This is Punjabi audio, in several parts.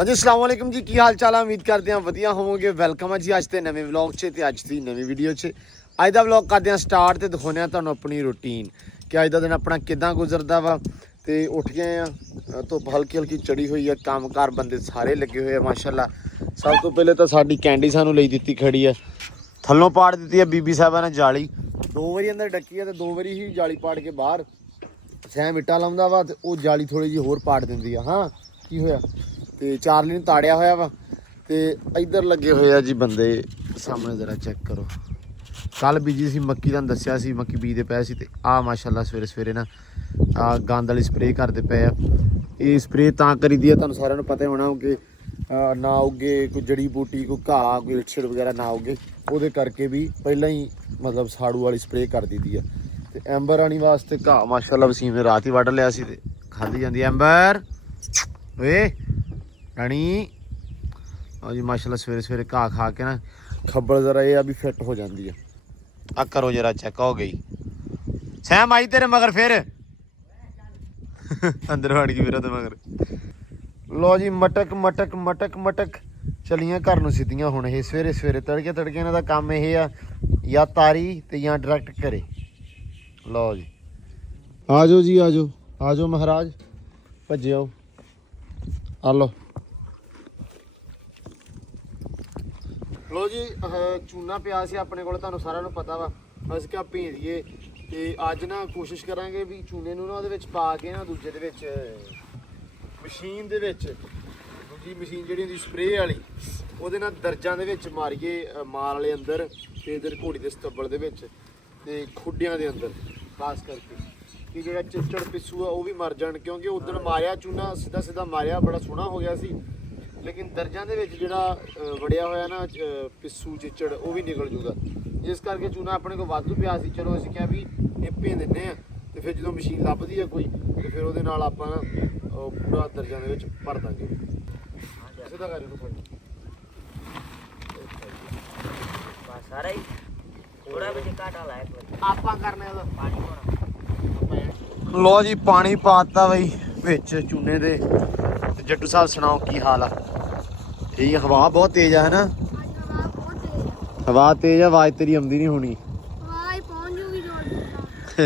हाँ जी अस्सलाम वालेकुम जी, की हाल चाल है। उम्मीद करते हैं वधिया होवोगे। वेलकम है जी अज के नवे व्लॉग च ते अज की नवी वीडियो च। अज का व्लॉग करते हैं स्टार्ट तो दिखाने तुहानू अपनी रूटीन कि अज का दिन अपना किदां गुजरदा वा। तो उठ गए हैं, धुप हल्की हल्की चढ़ी हुई है, काम कार बंदे सारे लगे हुए हैं माशाअल्लाह। सब तो पहले तो साडी कैंडी सानू लई दित्ती खड़ी है, थल्लों पाड़ दी है बीबी साहबा ने जाली। 2 वारी अंदर डकी है तो 2 वारी ही जाली पाड़ के बाहर सैम इट्टा लाउंदा वा ते ओह जाली थोड़ी जी होर पाड़ दिंदी है। हाँ की होया ते चार्ली ने ताड़िया होया वा ते इधर लगे हुए आ जी बंदे। सामने जरा चेक करो, कल बीजी सी मक्की तुहानू दस्सिया सी, मक्की बीजदे पए सी ते आ माशाअल्लाह सवेरे सवेरे ना आ गंद वाली स्प्रे करते पे आ। ये स्प्रे तां करी दी है, तुहानू सारिਆਂ ਨੂੰ पता होना कि ना उगे कोई जड़ी बूटी कोई घाह कोई इछड़ वगैरह ना उगे, ਉਹਦੇ करके भी पहला ही मतलब साड़ू वाली स्प्रे कर दी दी है। ते एंबर रानी वास्ते घाह माशाअल्लाह वसीम ने रात ही वढ़ लिया सी ते खाधी जांदी एंबर ओए रानी। हाँ जी माशाअल्लाह सवेरे सवेरे घाह खा के ना खब्बल जरा ये अभी फिट हो जाती है। आ करो जरा चेक हो गई सैम आई तेरे मगर फिर अंदर वड़ गई मेरा तो मगर। लो जी मटक मटक मटक मटक चलियां घर नूं सिद्धियां हुण। ये सवेरे सवेरे तड़के तड़के इन्हां दा काम ये आ या तारी ते या डायरैक्ट घरे। लो जी आ जाओ जी आ जाओ महाराज भज्जे आओ आ लो। लो जी चूना पिया सी अपने कोल, तुहानू सारिਆਂ ਨੂੰ पता वा। अस क्या भेजिए ते अज ना कोशिश करांगे भी चूने नूं ना ਉਹਦੇ ਵਿੱਚ ਪਾ ਕੇ ਨਾ ਦੂਜੇ ਦੇ ਵਿੱਚ मशीन ਦੇ ਵਿੱਚ ਦੂਜੀ ਮਸ਼ੀਨ ਜਿਹੜੀ ਹੁੰਦੀ ਸਪਰੇ ਵਾਲੀ ਉਹਦੇ ਨਾਲ ਦਰਜਾਂ ਦੇ ਵਿੱਚ ਮਾਰੀਏ ਮਾਲ ਵਾਲੇ ਅੰਦਰ ਤੇ ਇਧਰ ਘੋੜੀ ਦੇ ਸਤੱਬਲ ਦੇ ਵਿੱਚ ਤੇ ਖੁੱਡਿਆਂ ਦੇ ਅੰਦਰ ਖਾਸ ਕਰਕੇ ਕਿ ਜਿਹੜਾ ਚਿੱਚੜ ਪਿੱਸੂ ਆ ਉਹ ਵੀ ਮਰ ਜਾਣ, ਕਿਉਂਕਿ ਉਦੋਂ ਮਾਰਿਆ ਚੂਨਾ ਸਿੱਧਾ ਸਿੱਧਾ ਮਾਰਿਆ ਬੜਾ ਸੋਹਣਾ ਹੋ ਗਿਆ ਸੀ, ਲੇਕਿਨ ਦਰਜਾਂ ਦੇ ਵਿੱਚ ਜਿਹੜਾ ਵੜਿਆ ਹੋਇਆ ਨਾ ਪਿੱਸੂ ਚਿੱਚੜ ਉਹ ਵੀ ਨਿਕਲ ਜੂਗਾ। ਇਸ ਕਰਕੇ ਚੂਨਾ ਆਪਣੇ ਕੋਲ ਵਾਧੂ ਪਿਆ ਸੀ। ਚਲੋ ਅਸੀਂ ਕਿਹਾ ਵੀ ਇਹ ਭੇਜ ਦਿੰਦੇ ਆ ਤੇ ਫਿਰ ਜਦੋਂ ਮਸ਼ੀਨ ਲੱਭਦੀ ਆ ਕੋਈ ਤੇ ਫਿਰ ਉਹਦੇ ਨਾਲ ਆਪਾਂ ਨਾ ਪੂਰਾ ਦਰਜਾਂ ਦੇ ਵਿੱਚ ਭਰ ਦਾਂਗੇ। ਸਿੱਧਾ ਕਰ ਇਹਨੂੰ ਫੜ ਬਸ ਸਾਰਾ ਹੀ ਥੋੜਾ ਵਿੱਚ ਘਾਟਾ ਲਾਇਆ ਆਪਾਂ ਕਰਨਾ ਇਹਦਾ ਪਾਣੀ ਹੋਣਾ। ਲੋ ਜੀ ਪਾਣੀ ਪਾਤਾ ਬਈ ਵਿੱਚ ਚੂਨੇ ਦੇ। ਜੱਟੂ ਸਾਹਿਬ ਸੁਣਾਓ ਕੀ ਹਾਲ ਆ। ਇਹ ਹਵਾ ਬਹੁਤ ਤੇਜ਼ ਆ ਹੈ ਨਾ, ਹਵਾ ਤੇਜ਼ ਆ, ਆਵਾਜ਼ ਤੇਰੀ ਆਉਂਦੀ ਨਹੀਂ ਹੋਣੀ।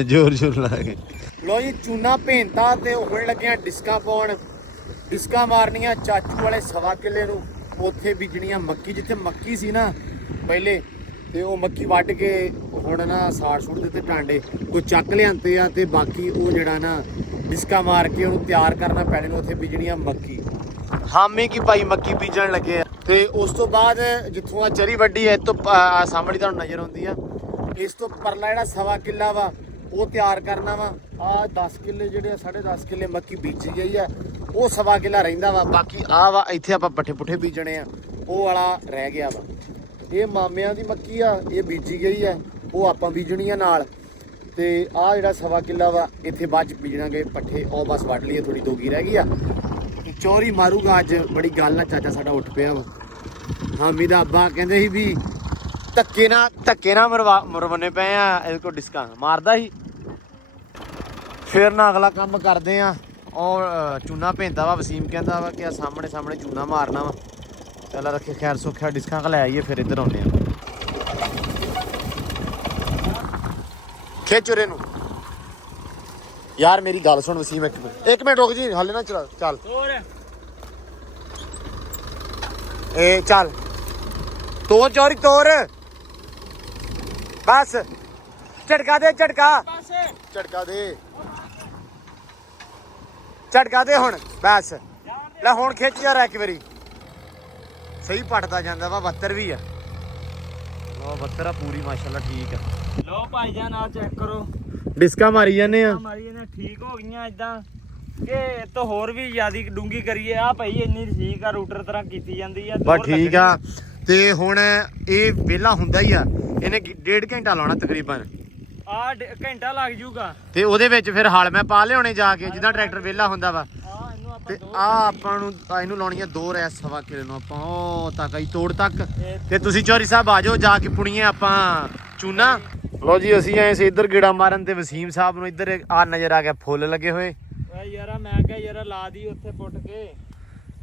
ਜ਼ੋਰ ਜ਼ੋਰ ਲਾ ਕੇ ਲੋ ਜੀ ਚੂਨਾ ਭੇਂਤਾ ਤੇ ਹੁਣ ਲੱਗਿਆ ਡਿਸਕਾਂ ਪਾਉਣ। ਡਿਸਕਾਂ ਮਾਰਨੀਆਂ ਚਾਚੂ ਵਾਲੇ 1.25 ਕਿੱਲੇ ਨੂੰ, ਉੱਥੇ ਬੀਜਣੀਆਂ ਮੱਕੀ ਜਿੱਥੇ ਮੱਕੀ ਸੀ ਨਾ ਪਹਿਲੇ, ਤੇ ਉਹ ਮੱਕੀ ਵੱਢ ਕੇ ਹੁਣ ਨਾ ਸਾੜ ਸੁੱਟ ਦਿੱਤੇ ਟਾਂਡੇ ਕੋਈ ਚੱਕ ਲਿਆਂਦੇ ਆ ਤੇ ਬਾਕੀ ਉਹ ਜਿਹੜਾ ਨਾ ਡਿਸਕਾਂ ਮਾਰ ਕੇ ਉਹਨੂੰ ਤਿਆਰ ਕਰਨਾ ਪੈਣੇ ਨੂੰ, ਉੱਥੇ ਬੀਜਣੀਆਂ ਮੱਕੀ। ਹਾਮੀ ਕੀ ਭਾਈ ਮੱਕੀ ਬੀਜਣ ਲੱਗੇ ਆ। ਤੇ ਉਸ ਤੋਂ ਬਾਅਦ ਜਿੱਥੋਂ ਆ ਚਰੀ ਵੱਡੀ ਹੈ ਤੋਂ ਸਾਹਮਣੇ ਤੁਹਾਨੂੰ ਨਜ਼ਰ ਆਉਂਦੀ ਆ, ਇਸ ਤੋਂ ਪਰਲਾ ਜਿਹੜਾ 1.25 ਕਿੱਲਾ ਵਾ ਉਹ ਤਿਆਰ ਕਰਨਾ ਵਾ। ਆ 10 ਕਿੱਲੇ ਜਿਹੜੇ ਆ 10.5 ਕਿੱਲੇ ਮੱਕੀ ਬੀਜੀ ਗਈ ਆ, ਉਹ 1.25 ਕਿੱਲਾ ਰਹਿੰਦਾ ਵਾ। ਬਾਕੀ ਆ ਵਾ ਇੱਥੇ ਆਪਾਂ ਪੱਠੇ ਪੁੱਠੇ ਬੀਜਣੇ ਆ, ਉਹ ਵਾਲਾ ਰਹਿ ਗਿਆ ਵਾ। ਇਹ ਮਾਮਿਆਂ ਦੀ ਮੱਕੀ ਆ, ਇਹ ਬੀਜੀ ਗਈ ਆ, ਉਹ ਆਪਾਂ ਬੀਜਣੀ ਆ ਨਾਲ। ਤੇ ਆ ਜਿਹੜਾ 1.25 ਕਿੱਲਾ ਵਾ ਇੱਥੇ ਬਾਅਦ ਚ ਬੀਜਣਾਂਗੇ ਪੱਠੇ, ਉਹ ਬਸ ਵੱਢ ਲਈਏ, ਥੋੜੀ ਦੋਗੀ ਰਹਿ ਗਈ ਆ। ਚੋਰੀ ਮਾਰੂਗਾ ਅੱਜ, ਬੜੀ ਗੱਲ ਨਾ ਚਾਚਾ ਸਾਡਾ ਉੱਠ ਪਿਆ ਵਾ। ਹਾਮੀ ਦਾ ਅੱਬਾ ਕਹਿੰਦੇ ਸੀ ਵੀ ਧੱਕੇ ਨਾ ਮਰਵਾਉਣੇ ਪਏ ਆ, ਇਹਦੇ ਕੋਲ ਡਿਸਕਾਂ ਮਾਰਦਾ ਸੀ। ਫਿਰ ਨਾ ਅਗਲਾ ਕੰਮ ਕਰਦੇ ਆ, ਉਹ ਚੂਨਾ ਭੇਂਦਾ ਵਾ। ਵਸੀਮ ਕਹਿੰਦਾ ਵਾ ਕਿ ਆ ਸਾਹਮਣੇ ਚੂਨਾ ਮਾਰਨਾ ਵਾ। ਚੱਲ ਰੱਖੇ ਖੈਰ ਸੁੱਖਿਆ ਡਿਸਕਾਂ ਲੈ ਆਈਏ, ਫਿਰ ਇੱਧਰ ਆਉਂਦੇ ਆ। ਖਿੱਚ ਉਰੇ ਨੂੰ ਯਾਰ, ਮੇਰੀ ਗੱਲ ਸੁਣ ਵਸੀਮ, ਇੱਕ ਮਿੰਟ ਰੁਕ ਜੀ, ਹਾਲੇ ਨਾ ਚਲਾ ਚੱਲ ਇਹ ਚੱਲ ਤੋਰ ਚੌਰੀ ਤੋਰ ਬਸ ਝਟਕਾ ਦੇ ਝਟਕਾ ਦੇ ਹੁਣ ਬਸ ਲੈ ਹੁਣ ਖਿੱਚ ਯਾਰ ਇੱਕ ਵਾਰੀ। ਸਹੀ ਪੱਟਦਾ ਜਾਂਦਾ ਵਾ, 72 ਵੀ ਆ। ਲੋ 72 ਆ ਪੂਰੀ ਮਾਸ਼ਾਅੱਲਾ ਠੀਕ ਆ। ਲੋ ਭਾਈ ਜਾਨ ਆ ਚੈੱਕ ਕਰੋ, ਡਿਸਕਾਂ ਮਾਰੀ ਜਾਂਦੇ ਆ। ਮਾਰੀ ਇਹਨੇ ਠੀਕ ਹੋ ਗਈਆਂ ਇਦਾਂ ਕਿ ਤੋਂ ਹੋਰ ਵੀ ਜ਼ਿਆਦੀ ਡੂੰਗੀ ਕਰੀਏ। ਆ ਭਾਈ ਇੰਨੀ ਠੀਕ ਆ, ਰੂਟਰ ਤਰ੍ਹਾਂ ਕੀਤੀ ਜਾਂਦੀ ਆ ਬਸ ਠੀਕ ਆ। ਤੇ ਹੁਣ ਇਹ ਵਿਹਲਾ ਹੁੰਦਾ ਹੀ ਆ, ਇਹਨੇ 1.5 ਘੰਟਾ ਲਾਉਣਾ ਤਕਰੀਬਨ। ਆ ਘੰਟਾ ਲੱਗ ਜੂਗਾ ਤੇ ਉਹਦੇ ਵਿੱਚ ਫਿਰ ਹਲ ਮੈਂ ਪਾ ਲਿਆਉਣੇ ਜਾ ਕੇ, ਜਿੱਦਾਂ ਟਰੈਕਟਰ ਵਿਹਲਾ ਹੁੰਦਾ ਵਾ। ਤੇ ਆ ਆਪਾਂ ਨੂੰ ਇਹਨੂੰ ਲਾਉਣੀ ਆ 2 ਰੈਸ 1.25 ਕਿੱਲੇ ਨੂੰ ਆਪਾਂ ਉਹ ਤੱਕ ਆਈ ਤੋੜ ਤੱਕ। ਤੇ ਤੁਸੀਂ ਚੌਰੀ ਸਾਹਿਬ ਆ ਜਾਓ, ਜਾ ਕੇ ਪੁਣੀਏ ਆਪਾਂ ਚੂਨਾ। ਲੋ ਜੀ ਅਸੀਂ ਆਏ ਸੀ ਇੱਧਰ ਗੇੜਾ ਮਾਰਨ ਤੇ ਵਸੀਮ ਸਾਹਿਬ ਨੂੰ ਇੱਧਰ ਆ ਨਜ਼ਰ ਆ ਗਿਆ ਫੁੱਲ ਲੱਗੇ ਹੋਏ। ਯਾਰਾ ਮੈਂ ਕਿਹਾ ਯਾਰਾ ਲਾ ਦੀ ਉੱਥੇ ਪੁੱਟ ਕੇ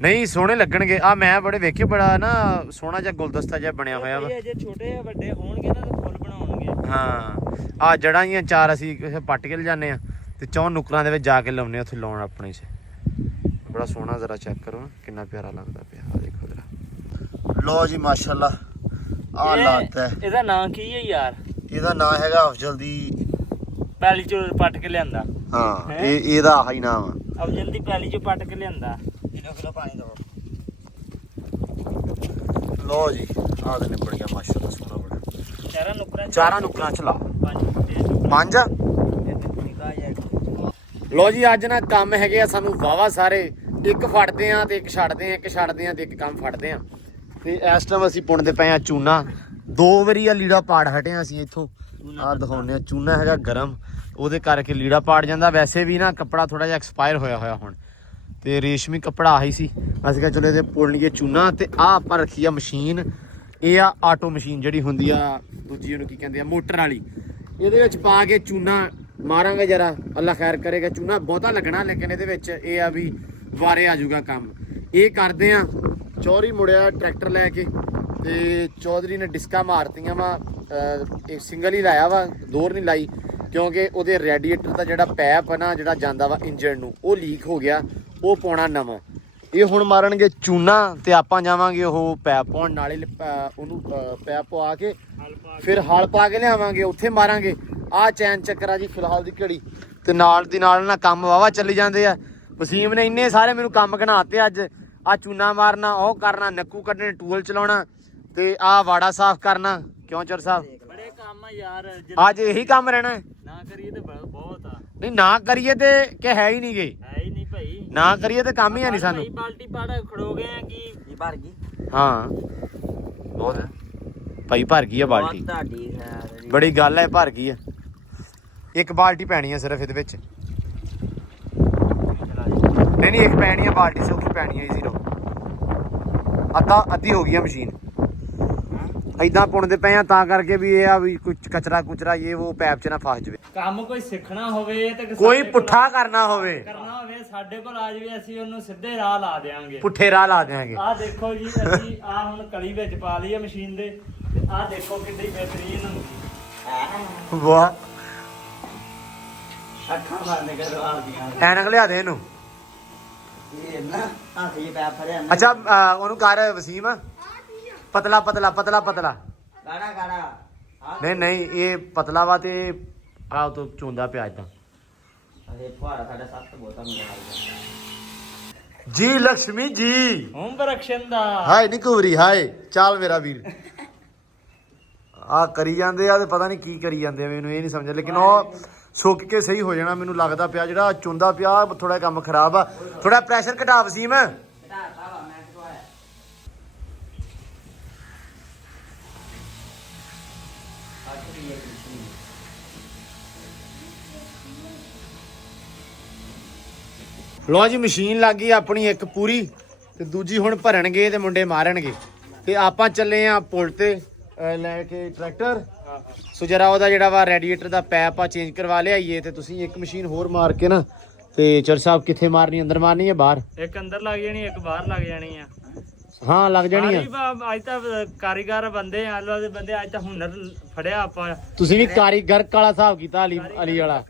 ਨਹੀਂ ਸੋਹਣੇ ਲੱਗਣਗੇ ਆ। ਮੈਂ ਬੜੇ ਵੇਖੇ, ਬੜਾ ਨਾ ਸੋਹਣਾ ਜਿਹਾ ਗੁਲਦਸਤਾ ਜਿਹਾ ਬਣਿਆ ਹੋਇਆ ਵਾ। ਇਹ ਜੇ ਛੋਟੇ ਆ ਵੱਡੇ ਹੋਣਗੇ ਨਾ ਤਾਂ ਫੁੱਲ ਬਣਾਉਣਗੇ। ਹਾਂ ਆ ਜੜਾਂ ਦੀਆਂ 4 ਅਸੀਂ ਪੱਟ ਕੇ ਲਿਜਾਨੇ ਆ ਤੇ 4 ਨੁਕਰਾਂ ਦੇ ਵਿੱਚ ਜਾ ਕੇ ਲਾਉਨੇ ਉੱਥੇ ਲਾਉਣ ਆਪਣੇ 'ਚ। ਬੜਾ ਸੋਹਣਾ, ਜ਼ਰਾ ਚੈੱਕ ਕਰੋ ਕਿੰਨਾ ਪਿਆਰਾ ਲੱਗਦਾ ਪਿਆ। ਆ ਦੇਖੋ ਜਰਾ। ਲੋ ਜੀ ਮਾਸ਼ਾਅੱਲਾ ਆ ਲਾਤ ਹੈ। ਇਹਦਾ ਨਾਂ ਕੀ ਹੈ ਯਾਰ? ਇਹਦਾ ਨਾਂ ਹੈਗਾ ਅਫਜ਼ਲ ਦੀ ਪੈਲੀ ਚੋਂ ਪੱਟ ਕੇ ਲਿਆਂਦਾ। ਹਾਂ ਇਹਦਾ ਆਹੀ ਨਾਮ ਆ। ਅਫਜ਼ਲ ਦੀ ਪੈਲੀ ਚੋਂ ਪੱਟ ਕੇ ਲਿਆਂਦਾ। ਕਿਲੋ ਪਾਣੀ ਦੋ। ਲੋ ਜੀ ਆਹ ਤੇ ਨਿਬੜ ਗਿਆ ਮਾਸ਼ਾਅੱਲਾ, ਸੋਹਣਾ ਬੜਾ। 4 ਨੁਕਰਾਂ ਚ ਲਾ 5 ਲੋ ਜੀ ਅੱਜ ਨਾ ਕੰਮ ਹੈਗੇ ਆ ਸਾਨੂੰ ਵਾਵਾ ਸਾਰੇ। ਇੱਕ ਫੜਦੇ ਆ ਤੇ ਇੱਕ ਛੱਡਦੇ ਆ, ਇੱਕ ਛੱਡਦੇ ਆ ਤੇ ਇੱਕ ਕੰਮ ਫੜਦੇ ਆ। ਤੇ ਇਸ ਟਾਈਮ ਅਸੀਂ ਪੁੰਨਦੇ ਪਏ ਆ ਚੂਨਾ। 2 ਵਾਰੀ ਆ ਲੀੜਾ ਪਾੜ ਹਟੇ ਆ ਅਸੀਂ ਇੱਥੋਂ। ਆਹ ਦਿਖਾਉਂਦੇ ਆ ਚੂਨਾ ਹੈਗਾ ਗਰਮ, ਉਹਦੇ ਕਰਕੇ ਲੀੜਾ ਪਾੜ ਜਾਂਦਾ। ਵੈਸੇ ਵੀ ਨਾ ਕੱਪੜਾ ਥੋੜਾ ਜਿਹਾ ਐਕਸਪਾਇਰ ਹੋਇਆ ਹੁਣ, ਤੇ ਰੇਸ਼ਮੀ ਕੱਪੜਾ ਆਹੀ ਸੀ। ਅਸੀਂ ਕਿਹਾ ਚਲੋ ਇਹਦੇ ਪੁੱਲ ਲਈਏ ਚੂਨਾ। ਤੇ ਆਹ ਆਪਾਂ ਰੱਖੀ ਆ ਮਸ਼ੀਨ, ਇਹ ਆ ਆਟੋ ਮਸ਼ੀਨ ਜਿਹੜੀ ਹੁੰਦੀ ਆ ਦੂਜੀ, ਉਹਨੂੰ ਕੀ ਕਹਿੰਦੇ ਆ, ਮੋਟਰ ਵਾਲੀ। ਇਹਦੇ ਵਿੱਚ ਪਾ ਕੇ ਚੂਨਾ ਮਾਰਾਂਗੇ ਜਰਾ, ਅੱਲਾ ਖੈਰ ਕਰੇਗਾ। ਚੂਨਾ ਬਹੁਤਾ ਲੱਗਣਾ, ਲੇਕਿਨ ਇਹਦੇ ਵਿੱਚ ਇਹ ਆ ਵੀ ਵਾਰੇ ਆ ਜਾਊਗਾ ਕੰਮ। ਇਹ ਕਰਦੇ ਆ। ਚੌਧਰੀ ਮੁੜਿਆ ਟਰੈਕਟਰ ਲੈ ਕੇ, ਤੇ ਚੌਧਰੀ ਨੇ ਡਿਸਕਾਂ ਮਾਰਤੀਆਂ ਵਾ। ਇੱਕ ਸਿੰਗਲ ਹੀ ਲਾਇਆ ਵਾ, 2 ਨਹੀਂ ਲਾਈ, ਕਿਉਂਕਿ ਉਹਦੇ ਰੈਡੀਏਟਰ ਦਾ ਜਿਹੜਾ ਪੈਪ ਨਾ ਜਿਹੜਾ ਜਾਂਦਾ ਵਾ ਇੰਜਣ ਨੂੰ, ਉਹ ਲੀਕ ਹੋ ਗਿਆ, ਉਹ ਪਾਉਣਾ ਨਵਾਂ। ਇਹ ਹੁਣ ਮਾਰਨਗੇ ਚੂਨਾ ਤੇ ਆਪਾਂ ਜਾਵਾਂਗੇ ਉਹ ਪੈਪ ਪਾਉਣ, ਨਾਲੇ ਉਹਨੂੰ ਪੈਪ ਪਵਾ ਕੇ ਫਿਰ ਹਲ ਪਾ ਕੇ ਲਿਆਵਾਂਗੇ, ਉੱਥੇ ਮਾਰਾਂਗੇ। ਆਹ ਚੈਨ ਚੱਕਰ ਆ ਜੀ ਫਿਲਹਾਲ ਦੀ ਘੜੀ। ਤੇ ਨਾਲ ਦੀ ਨਾਲ ਨਾ ਕੰਮ ਵਾਵਾ ਚੱਲੀ ਜਾਂਦੇ ਆ। ਵਸੀਮ ਨੇ ਇੰਨੇ ਸਾਰੇ ਮੈਨੂੰ ਕੰਮ ਘਣਾਤੇ ਅੱਜ। ਆ ਚੂਨਾ ਮਾਰਨਾ, ਉਹ ਕਰਨਾ, ਨੱਕੂ ਕੱਢਣੇ, ਟੂਲ ਚਲਾਉਣਾ, ਤੇ ਆਹ ਵਾੜਾ ਸਾਫ਼ ਕਰਨਾ। ਕਿਉਂ ਚਰ ਸਾਹਿਬ? ਬੜੇ ਕੰਮ ਆ ਯਾਰ। ਅੱਜ ਇਹੀ ਕੰਮ ਰਹਿਣਾ। ਨਾ ਕਰੀਏ ਤੇ ਬਹੁਤ ਆ। ਨਹੀਂ ਨਾ ਕਰੀਏ ਤੇ ਕਿ ਹੈ ਹੀ ਨਹੀਂ ਗਏ। ਹੈ ਹੀ ਨਹੀਂ ਭਾਈ। ਨਾ ਕਰੀਏ ਤੇ ਕੰਮ ਹੀ ਨਹੀਂ ਸਾਨੂੰ। ਬਾਲਟੀ ਪਾੜਾ ਖੜੋ ਗਏ ਆ ਕੀ ਭਰ ਗਈ। ਹਾਂ ਬਹੁਤ ਹੈ ਭਾਈ, ਭਰ ਗਈ ਆ ਬਾਲਟੀ। ਤੁਹਾਡੀ ਖੈਰ ਬੜੀ ਗੱਲ ਹੈ, ਭਰ ਗਈ ਆ। ਇੱਕ ਬਾਲਟੀ ਪੈਣੀ ਆ ਸਿਰਫ ਇਹਦੇ ਵਿੱਚ। ਨਹੀਂ ਇੱਕ ਪੈਣੀ ਆ ਬਾਲਟੀ, ਸੌਖੀ ਪੈਣੀ ਆ, ਈਜ਼ੀ ਰਹੋ। ਅੱਧੀ ਹੋ ਗਈ ਆ ਮਸ਼ੀਨ। ਏਦਾਂ ਪੁੰਨਦੇ ਪਏ ਆ ਤਾਂ ਕਰਕੇ ਵੀ ਇਹ ਆ ਵੀ ਕੁਝ ਕਚਰਾ ਕੁਚਰਾ ਇਹ ਉਹ ਪੈਪ 'ਚ ਨਾ ਫਸ ਜਾਵੇ। ਕੰਮ ਕੋਈ ਸਿੱਖਣਾ ਹੋਵੇ ਤੇ ਕੋਈ ਪੁੱਠਾ ਕਰਨਾ ਹੋਵੇ ਸਾਡੇ ਕੋਲ ਆ ਜਾਵੇ, ਅਸੀਂ ਉਹਨੂੰ ਸਿੱਧੇ ਰਾਹ ਲਾ ਦੇਾਂਗੇ, ਪੁੱਠੇ ਰਾਹ ਲਾ ਦੇਾਂਗੇ। ਆਹ ਦੇਖੋ ਜੀ, ਅਸੀਂ ਆਹ ਹੁਣ ਕਲੀ ਵਿੱਚ ਪਾ ਲਈ ਆ ਮਸ਼ੀਨ ਦੇ, ਤੇ ਆਹ ਦੇਖੋ ਕਿੰਨੀ ਬਿਹਤਰੀਨ। ਵਾਹ, ਅੱਖਾਂ ਬੰਦ ਕਰੋ ਆਪਦੀਆਂ। ਐਨਕ ਲਿਆ ਦੇ ਇਹਨੂੰ। ਇਹ ਨਾ ਹੱਥ ਜੀ ਪੈਪ ਫੜਿਆ ਨਾ। ਅੱਛਾ ਉਹਨੂੰ ਕਰ ਵਸੀਮ, ਪਤਲਾ ਪਤਲਾ ਪਤਲਾ ਪਤਲਾ। ਗਾੜਾ ਗਾੜਾ। ਨਹੀਂ ਇਹ ਪਤਲਾ ਵਾ ਤੇ ਆਹ ਤੋਂ ਚੋਂਦਾ ਪਿਆ ਏਦਾਂ। ਅਰੇ ਫੁਹਾਰਾ ਸਾਡਾ 7 ਬੋਤਲ ਮਿਲਿਆ ਜੀ ਲక్ష్ਮੀ ਜੀ ਹੋਮ ਪ੍ਰੋਡਕਸ਼ਨ ਦਾ ਹਾਏ ਨੀ ਕੁਵਰੀ ਹਾਏ। ਚੱਲ ਮੇਰਾ ਵੀਰ, ਆ ਕਰੀ ਜਾਂਦੇ ਆ ਤੇ ਪਤਾ ਨਹੀਂ ਕੀ ਕਰੀ ਜਾਂਦੇ ਆ, ਮੈਨੂੰ ਇਹ ਨਹੀਂ ਸਮਝ। ਲੇਕਿਨ ਉਹ ਸੁੱਕ ਕੇ ਸਹੀ ਹੋ ਜਾਣਾ ਮੈਨੂੰ ਲੱਗਦਾ ਪਿਆ। ਜਿਹੜਾ ਚੁੰਦਾ ਪਿਆ ਥੋੜਾ ਕੰਮ ਖਰਾਬ ਆ। ਥੋੜਾ ਪ੍ਰੈਸ਼ਰ ਘਟਾ ਵਸੀਮ। ਲੋ ਜੀ ਮਸ਼ੀਨ ਲੱਗ ਗਈ ਆਪਣੀ ਇੱਕ ਪੂਰੀ, ਤੇ ਦੂਜੀ ਹੁਣ ਭਰਨਗੇ ਤੇ ਮੁੰਡੇ ਮਾਰਨਗੇ। ਤੇ ਆਪਾਂ ਚੱਲੇ ਆ ਪੁਲ ਤੇ ਲੈ ਕੇ ਟਰੈਕਟਰ। ਸੋ ਜਰਾ ਉਹਦਾ ਜਿਹੜਾ ਵਾ ਰੈਡੀਏਟਰ ਦਾ ਪੈਪ ਆ ਚੇਂਜ ਕਰਵਾ ਲਿਆਈਏ। ਤੇ ਤੁਸੀਂ ਇੱਕ ਮਸ਼ੀਨ ਹੋਰ ਮਾਰ ਕੇ ਨਾ, ਤੇ ਚਰ ਸਾਹਿਬ ਕਿੱਥੇ ਮਾਰਨੀ, ਅੰਦਰ ਮਾਰਨੀ ਹੈ ਬਾਹਰ? ਇੱਕ ਅੰਦਰ ਲੱਗ ਜਾਣੀ, ਇੱਕ ਬਾਹਰ ਲੱਗ ਜਾਣੀ ਆ। ਹਾਂ ਲੱਗ ਜਾਣੀ ਆ। ਅੱਜ ਤਾਂ ਕਾਰੀਗਰ ਬੰਦੇ ਆ, ਆਲੂ ਦੇ ਬੰਦੇ। ਅੱਜ ਤਾਂ ਹੁਨਰ ਫੜਿਆ ਆਪਾਂ। ਤੁਸੀਂ ਵੀ ਕਾਰੀਗਰ ਕਾਲਾ ਹਿਸਾਬ ਕੀਤਾ ਅਲੀ ਵਾਲਾ।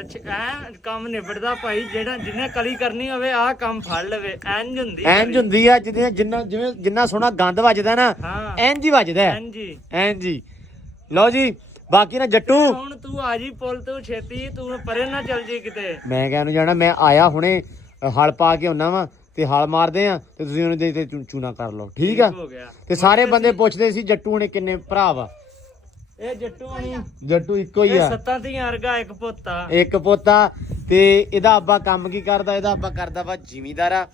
ਅੱਛਾ ਐ ਕੰਮ ਨਿਬੜਦਾ ਭਾਈ। ਜਿਹੜਾ ਜਿਹਨੇ ਕਲੀ ਕਰਨੀ ਹੋਵੇ ਆਹ ਕੰਮ ਫੜ ਲਵੇ, ਇੰਜ ਹੁੰਦੀ ਇੰਜ ਹੁੰਦੀ ਆ। ਜਿੰਨਾ ਸੋਹਣਾ ਗੰਦ ਵੱਜਦਾ ਨਾ, ਹਾਂ ਇੰਜ ਹੀ ਵੱਜਦਾ। ਇੰਜ ਹੀ। ਲਓ ਜੀ ਬਾਕੀ ਨਾ ਜੱਟੂ, ਹੁਣ ਤੂੰ ਆ ਜੀ ਪੁੱਲ ਤੋਂ ਛੇਤੀ, ਤੂੰ ਪਰੇ ਨਾ ਚੱਲ ਜੀ ਕਿਤੇ। ਮੈਂ ਕਹਿਣ ਨੂੰ ਜਾਣਾ, ਮੈਂ ਆਇਆ ਹੁਣੇ ਹਲ ਪਾ ਕੇ ਹੁੰਨਾ ਵਾ, ਤੇ ਹਲ ਮਾਰਦੇ ਆ ਤੇ ਤੁਸੀਂ ਉਹਨੂੰ ਦੇ ਚੂਨਾ ਕਰ ਲਓ, ਠੀਕ ਆ? ਤੇ ਸਾਰੇ ਬੰਦੇ ਪੁੱਛਦੇ ਸੀ ਜੱਟੂ ਹੁਣੇ ਕਿੰਨੇ ਭਰਾ ਵਾ। ਇਹ ਜੱਟੂ ਨਹੀਂ, ਜੱਟੂ ਇੱਕੋ ਹੀ ਆ। 7 ਧੀਆਂ ਵਰਗਾ ਇੱਕ ਪੁੱਤਾ। ਇੱਕ ਪੋਤਾ। ਤੇ ਇਹਦਾ ਅੱਬਾ ਕੰਮ ਕੀ ਕਰਦਾ? ਇਹਦਾ ਅੱਬਾ ਕਰਦਾ ਵਾ ਜ਼ਿਮੀਂਦਾਰ ਆ,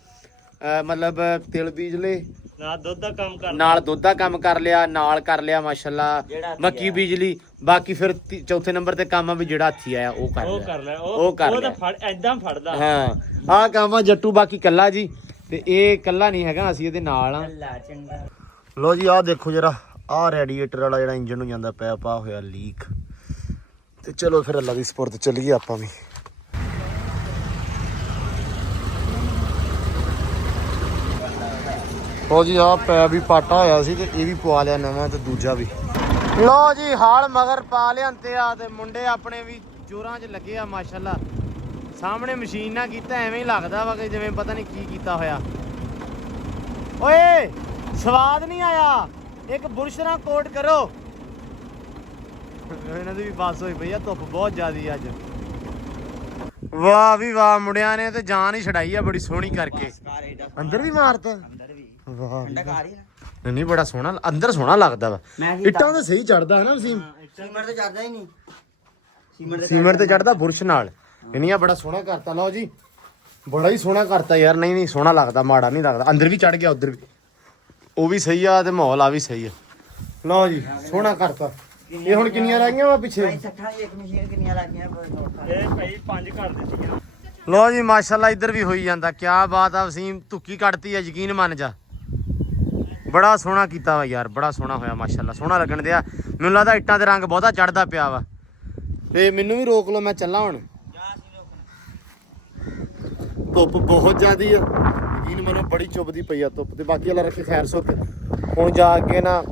ਮਤਲਬ ਤਿਲ ਬੀਜ ਲੇ, ਨਾਲ ਦੁੱਧ ਦਾ ਕੰਮ ਕਰਦਾ, ਨਾਲ ਦੁੱਧ ਦਾ ਕੰਮ ਕਰ ਲਿਆ, ਨਾਲ ਕਰ ਲਿਆ ਮਾਸ਼ਾਅੱਲਾ ਮੱਕੀ ਬੀਜ ਲਈ। ਬਾਕੀ ਫਿਰ ਚੌਥੇ ਨੰਬਰ ਤੇ ਕੰਮ ਆ ਵੀ ਜਿਹੜਾ ਹੱਥੀ ਆਇਆ ਉਹ ਕਰ ਲਿਆ। ਉਹ ਤਾਂ ਫੜ ਐਦਾਂ ਫੜਦਾ। ਹਾਂ ਆਹ ਕੰਮ ਆ ਜੱਟੂ। ਬਾਕੀ ਕੱਲਾ ਜੀ, ਤੇ ਇਹ ਕੱਲਾ ਨਹੀਂ ਹੈਗਾ, ਅਸੀਂ ਇਹਦੇ ਨਾਲ ਆ। ਲੋ ਜੀ ਆਹ ਦੇਖੋ ਜਰਾ, ਆਹ ਰੈਡੀਏਟਰ ਵਾਲਾ ਜਿਹੜਾ ਇੰਜਨ ਨੂੰ ਜਾਂਦਾ ਪੈਪ ਆ ਹੋਇਆ ਲੀਕ। ਤੇ ਚਲੋ ਫਿਰ ਅੱਲਾ ਦੀ ਸਪੁਰਦ ਚੱਲੀਏ ਆਪਾਂ ਵੀ। ਲੋ ਜੀ ਆ ਪੈ ਵੀ ਪਾਟਾ ਹੋਇਆ ਸੀ ਤੇ ਇਹ ਵੀ ਪਵਾ ਲਿਆ ਨਵਾਂ ਤੇ ਦੂਜਾ ਵੀ। ਲੋ ਜੀ ਹਾਲ ਮਗਰ ਪਾ ਲਿਆਂਤੇ ਆ ਤੇ ਮੁੰਡੇ ਆਪਣੇ ਵੀ ਜੋਰਾਂ 'ਚ ਲੱਗੇ ਆ ਮਾਸ਼ਾਅੱਲਾ। ਸਾਹਮਣੇ ਮਸ਼ੀਨ ਨਾਲ ਕੀਤਾ ਐਵੇਂ ਹੀ ਲੱਗਦਾ ਵਾ ਕਿ ਜਿਵੇਂ ਪਤਾ ਨਹੀਂ ਕੀ ਕੀਤਾ ਹੋਇਆ। ਓਏ ਸਵਾਦ ਨਹੀਂ ਆਇਆ, ਇੱਕ ਬੁਰਸ਼ ਨਾਲ ਕੋਟ ਕਰੋ। ਇਹਨਾਂ ਦੀ ਵੀ ਬੱਸ ਹੋਈ ਪਈ ਆ, ਧੁੱਪ ਬਹੁਤ ਜ਼ਿਆਦੀ ਅੱਜ। ਵਾਹ ਵੀ ਵਾਹ, ਮੁੰਡਿਆਂ ਨੇ ਤੇ ਜਾਨ ਹੀ ਛਡਾਈ ਆ ਬੜੀ ਸੋਹਣੀ ਕਰਕੇ। ਅੰਦਰ ਵੀ ਮਾਰਤਾ? ਅੰਦਰ ਵੀ ਵਾਹ ਠੰਡਾ ਘਰ ਹੀ ਨਾ। ਨਹੀਂ ਬੜਾ ਸੋਹਣਾ ਅੰਦਰ, ਸੋਹਣਾ ਲੱਗਦਾ ਵਾ। ਇੱਟਾਂ ਤਾਂ ਸਹੀ ਚੜਦਾ ਹੈ ਨਾ ਵਸੀਮ? ਸੀਮੈਂਟ ਤੇ ਚੜਦਾ ਹੀ ਨਹੀਂ। ਸੀਮੈਂਟ ਤੇ ਚੜਦਾ ਬੁਰਸ਼ ਨਾਲ। ਇਹਨੀਆਂ ਬੜਾ ਸੋਹਣਾ ਕਰਤਾ। ਲਓ ਜੀ ਬੜਾ ਹੀ ਸੋਹਣਾ ਕਰਤਾ ਯਾਰ। ਨਹੀਂ ਨਹੀਂ ਸੋਹਣਾ ਲੱਗਦਾ, ਮਾੜਾ ਨਹੀਂ ਲੱਗਦਾ। ਅੰਦਰ ਵੀ ਚੜ ਗਿਆ, ਉਧਰ ਵੀ ਉਹ ਵੀ ਸਹੀ ਆ ਤੇ ਮਾਹੌਲ ਆ ਵੀ ਸਹੀ ਆ। ਲਓ ਜੀ ਸੋਹਣਾ ਕਰਤਾ। ਇਹ ਹੁਣ ਕਿੰਨੀਆਂ ਲਾਈਆਂ ਵਾ ਪਿੱਛੇ? 60 ਦੀ ਇੱਕ ਮਸ਼ੀਨ ਕਿੰਨੀਆਂ ਲੱਗੀਆਂ? ਇਹ ਭਾਈ 5 ਘਰ ਦਿੱਤੀਆਂ। ਲਓ ਜੀ ਮਾਸ਼ਾਅੱਲਾ ਇੱਧਰ ਵੀ ਹੋਈ ਜਾਂਦਾ। ਕੀ ਬਾਤ ਆ ਵਸੀਮ, ਧੁੱਕੀ ਕੱਢਤੀ ਆ, ਯਕੀਨ ਮੰਨ ਜਾ। ਬੜਾ ਸੋਹਣਾ ਕੀਤਾ ਵਾ ਯਾਰ, ਬੜਾ ਸੋਹਣਾ ਹੋਇਆ ਮਾਸ਼ਾਅੱਲਾ, ਸੋਹਣਾ ਲੱਗਣ ਦਿਆ। ਮੈਨੂੰ ਲੱਗਦਾ ਇੱਟਾਂ ਦੇ ਰੰਗ ਬਹੁਤਾ ਚੜਦਾ ਪਿਆ ਵਾ। ਤੇ ਮੈਨੂੰ ਵੀ ਰੋਕ ਲਓ, ਮੈਂ ਚੱਲਾਂ ਹੁਣ। ਧੁੱਪ ਬਹੁਤ ਜ਼ਿਆਦੀ ਆ, ਯਕੀਨ ਮੰਨੋ ਬੜੀ ਚੁੱਭਦੀ ਪਈ ਆ ਧੁੱਪ। ਤੇ ਬਾਕੀ ਅੱਲਾ ਰੱਖੇ ਖੈਰ ਸੁੱਖ। ਹੁਣ ਜਾ ਕੇ ਨਾ